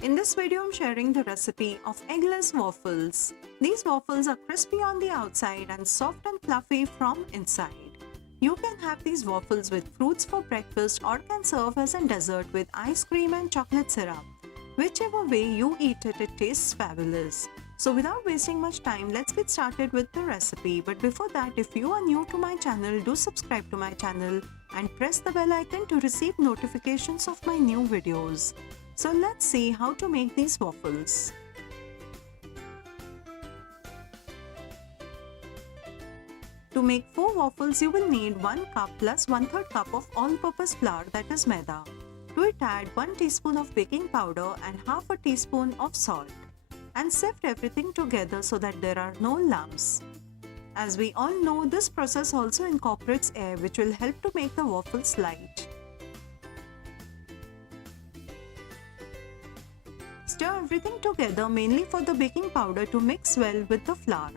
In this video, I'm sharing the recipe of eggless waffles. These waffles are crispy on the outside and soft and fluffy from inside. You can have these waffles with fruits for breakfast or can serve as a dessert with ice cream and chocolate syrup. Whichever way you eat it, it tastes fabulous. So without wasting much time, let's get started with the recipe. But before that, if you are new to my channel, do subscribe to my channel and press the bell icon to receive notifications of my new videos. So let's see how to make these waffles. To make 4 waffles, you will need 1 cup plus 1/3 cup of all-purpose flour, that is maida. To it add 1 teaspoon of baking powder and half a teaspoon of salt. And sift everything together so that there are no lumps. As we all know, this process also incorporates air, which will help to make the waffles light. Stir everything together, mainly for the baking powder to mix well with the flour.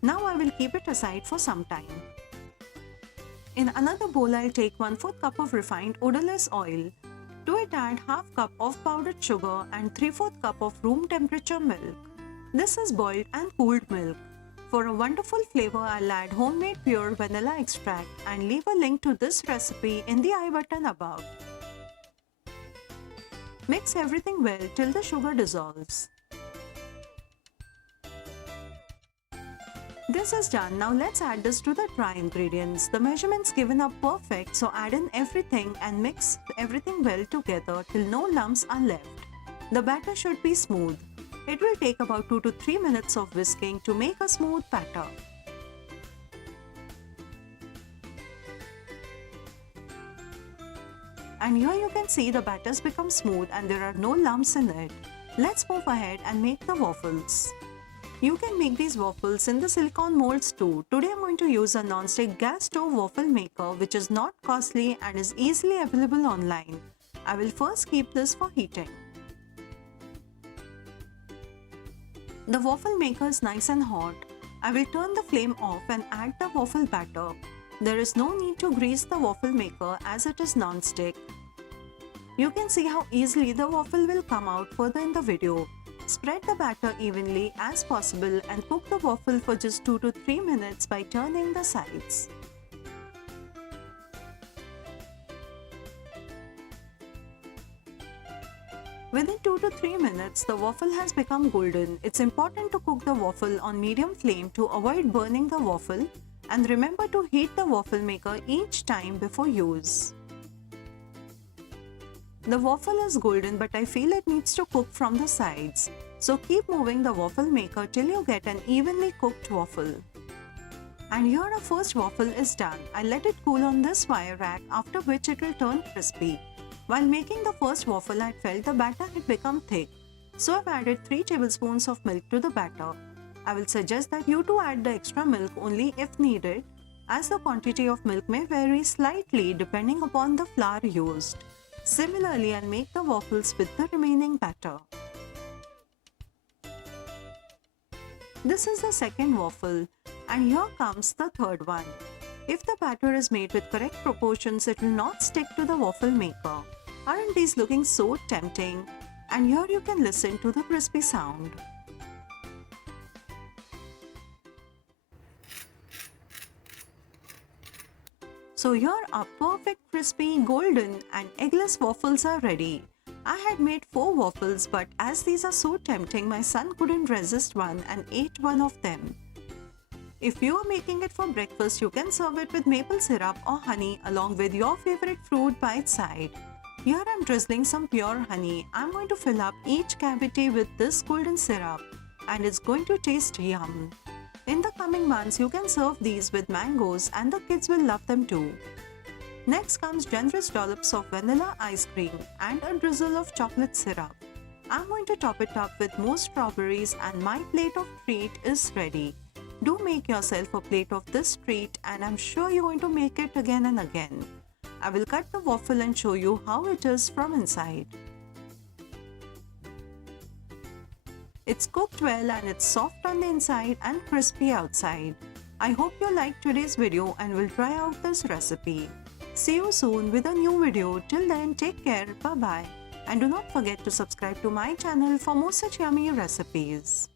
Now I will keep it aside for some time. In another bowl, I'll take 1/4 cup of refined odorless oil. To it add half cup of powdered sugar and 3/4 cup of room temperature milk. This is boiled and cooled milk. For a wonderful flavor, I'll add homemade pure vanilla extract and leave a link to this recipe in the I button above. Mix everything well till the sugar dissolves. This is done. Now let's add this to the dry ingredients. The measurements given are perfect, so add in everything and mix everything well together till no lumps are left. The batter should be smooth. It will take about 2 to 3 minutes of whisking to make a smooth batter. And here you can see the batters become smooth and there are no lumps in it. Let's move ahead and make the waffles. You can make these waffles in the silicone molds too. Today I'm going to use a non-stick gas stove waffle maker, which is not costly and is easily available online. I will first keep this for heating. The waffle maker is nice and hot. I will turn the flame off and add the waffle batter. There is no need to grease the waffle maker as it is non-stick. You can see how easily the waffle will come out further in the video. Spread the batter evenly as possible and cook the waffle for just 2 to 3 minutes by turning the sides. Within 2 to 3 minutes, the waffle has become golden. It's important to cook the waffle on medium flame to avoid burning the waffle. And remember to heat the waffle maker each time before use. The waffle is golden, but I feel it needs to cook from the sides. So keep moving the waffle maker till you get an evenly cooked waffle. And here our first waffle is done. I let it cool on this wire rack, after which it will turn crispy. While making the first waffle, I felt the batter had become thick. So I've added 3 tablespoons of milk to the batter. I will suggest that you too add the extra milk only if needed, as the quantity of milk may vary slightly depending upon the flour used. Similarly, I'll make the waffles with the remaining batter. This is the second waffle, and here comes the third one. If the batter is made with correct proportions, it will not stick to the waffle maker. Aren't these looking so tempting? And here you can listen to the crispy sound. So here our perfect crispy, golden and eggless waffles are ready. I had made 4 waffles, but as these are so tempting, my son couldn't resist one and ate one of them. If you are making it for breakfast, you can serve it with maple syrup or honey along with your favorite fruit by its side. Here I'm drizzling some pure honey. I'm going to fill up each cavity with this golden syrup and it's going to taste yum. In the coming months, you can serve these with mangoes and the kids will love them too. Next comes generous dollops of vanilla ice cream and a drizzle of chocolate syrup. I'm going to top it up with more strawberries and my plate of treat is ready. Do make yourself a plate of this treat and I'm sure you're going to make it again and again. I will cut the waffle and show you how it is from inside. It's cooked well and it's soft on the inside and crispy outside. I hope you liked today's video and will try out this recipe. See you soon with a new video. Till then, take care. Bye-bye. And do not forget to subscribe to my channel for more such yummy recipes.